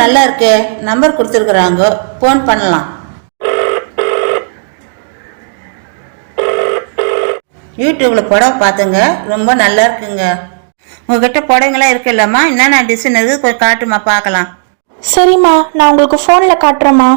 நல்லா இருக்கு, நம்பர் கொடுத்துருக்குறாங்க, ஃபோன் பண்ணலாம். யூடியூப்ல புடவை பார்த்துங்க, ரொம்ப நல்லா இருக்குங்க. உங்ககிட்ட புடவைங்களாம் இருக்குல்லம்மா, என்னென்ன டிசைன் இருக்குது கொஞ்சம் காட்டுமா பார்க்கலாம். சரிம்மா, நான் உங்களுக்கு ஃபோனில் காட்டுறேம்மா.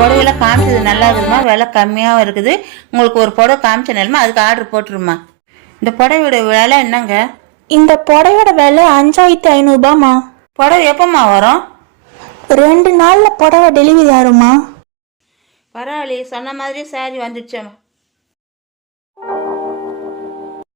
புடவையெல்லாம் காமிச்சது நல்லா இருக்குதுமா, விலை கம்மியாகவும் இருக்குது. உங்களுக்கு ஒரு புடவை காமிச்ச நிலமா அதுக்கு ஆர்டர் போட்டுருமா. இந்த புடவையோட விலை என்னங்க? இந்த புடவையோட விலை 5500ரூபாம்மா. புடவை எப்போம்மா வரும்? 2 நாளில் புடவை டெலிவரி ஆகும்மா. பரவாயில்லையே, சொன்ன மாதிரி சாரி வந்துடுச்சேம்மா.